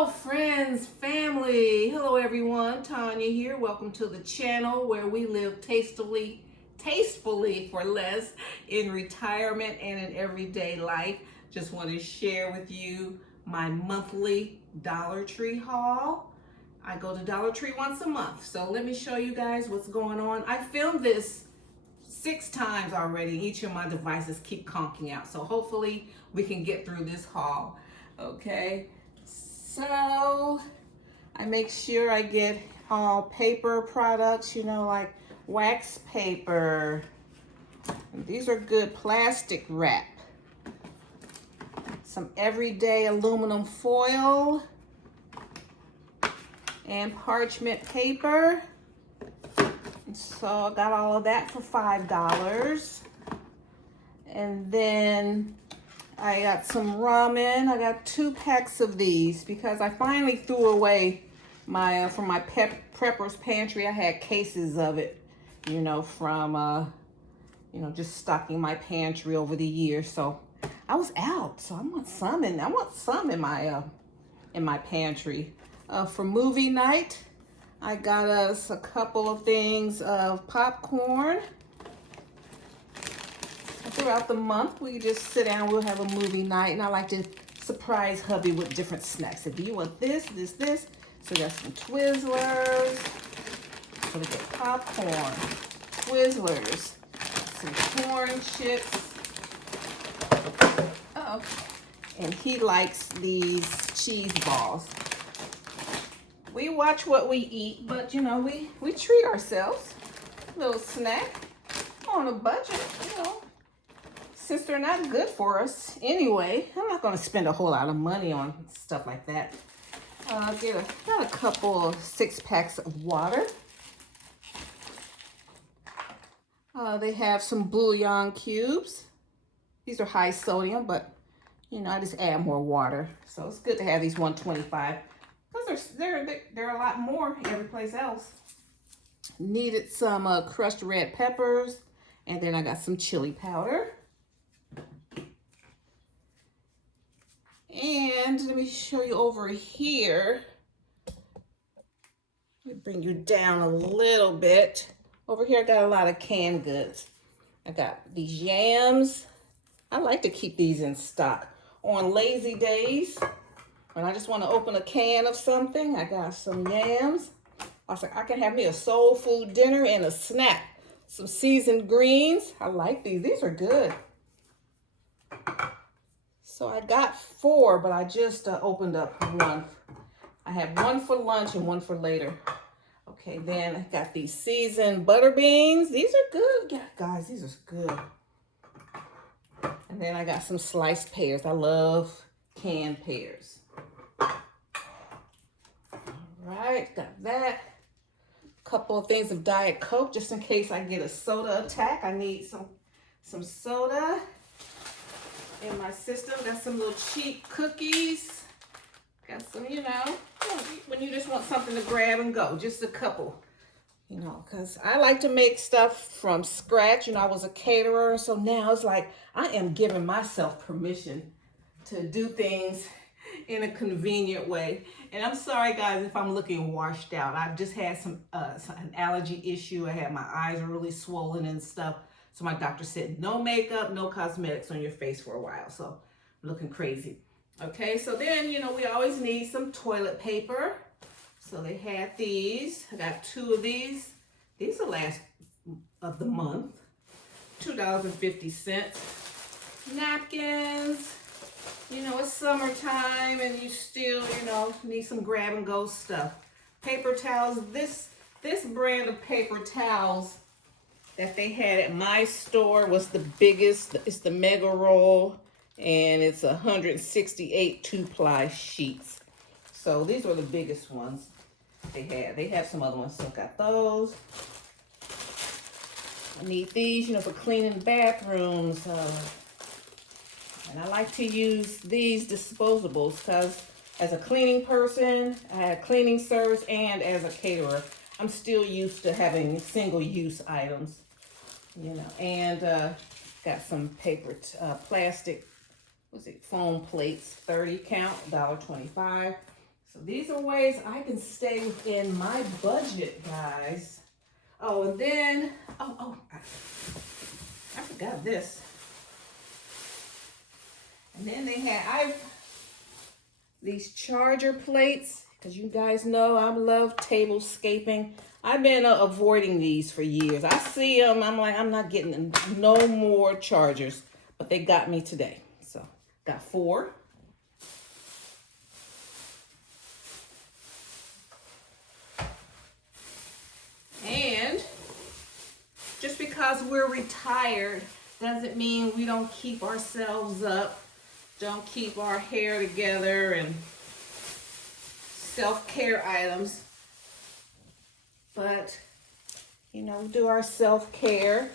Hello friends, family. Hello everyone, Tanya here. Welcome to the channel where we live tastefully for less in retirement and in everyday life. Just want to share with you my monthly Dollar Tree haul. I go to Dollar Tree once a month, so let me show you guys what's going on. I filmed this 6 times already. Each of my devices keep conking out, so hopefully we can get through this haul. Okay, so I make sure I get all paper products, you know, like wax paper. And these are good plastic wrap. Some everyday aluminum foil and parchment paper. So I got all of that for $5. And then I got some ramen. I got 2 packs of these because I finally threw away my from my prepper's pantry. I had cases of it, you know, from just stocking my pantry over the years. So I was out, so I want some in my pantry. For movie night, I got us a couple of things of popcorn. Throughout the month, we just sit down, we'll have a movie night, and I like to surprise hubby with different snacks. So do you want this, this, this? So we got some Twizzlers. So we get popcorn, Twizzlers, some corn chips. Oh, and he likes these cheese balls. We watch what we eat, but you know, we treat ourselves. A little snack on a budget, you know. Since they're not good for us anyway, I'm not going to spend a whole lot of money on stuff like that. Got a couple of 6 packs of water. They have some bouillon cubes. These are high sodium, but you know, I just add more water. So it's good to have these 125 because they're a lot more every place else. Needed some crushed red peppers, and then I got some chili powder. And let me show you over here. Let me bring you down a little bit. Over here I got a lot of canned goods. I got these yams. I like to keep these in stock. On lazy days, when I just want to open a can of something, I got some yams. I was like, I can have me a soul food dinner and a snack. Some seasoned greens. I like these. These are good. So I got 4, but I just opened up 1. I have 1 for lunch and 1 for later. Okay, then I got these seasoned butter beans. These are good. Yeah, guys, these are good. And then I got some sliced pears. I love canned pears. All right, got that. Couple of things of Diet Coke just in case I get a soda attack. I need some soda in my system. Got some little cheap cookies. Got some, you know, when you just want something to grab and go, just a couple, you know, because I like to make stuff from scratch. You know, I was a caterer, so now it's like I am giving myself permission to do things in a convenient way. And I'm sorry, guys, if I'm looking washed out. I've just had an allergy issue. I had my eyes are really swollen and stuff. So my doctor said, no makeup, no cosmetics on your face for a while. So I'm looking crazy. Okay, so then, you know, we always need some toilet paper. So they had these. I got 2 of these. These are last of the month. $2.50. Napkins. You know, it's summertime and you still, you know, need some grab and go stuff. Paper towels. This brand of paper towels that they had at my store was the biggest. It's the Mega Roll, and it's 168 2-ply sheets. So these are the biggest ones they had. They have some other ones, so I got those. I need these, you know, for cleaning bathrooms. And I like to use these disposables because as a cleaning person, I have cleaning service, and as a caterer, I'm still used to having single-use items. You know, and got some paper, plastic, foam plates, 30 count, $1.25. So these are ways I can stay within my budget, guys. Oh, and then, I forgot this. And then they had, these charger plates, because you guys know I love tablescaping. I've been avoiding these for years. I see them, I'm like, I'm not getting no more chargers, but they got me today. So, got 4. And just because we're retired doesn't mean we don't keep ourselves up, don't keep our hair together and self-care items. But, you know, we do our self-care.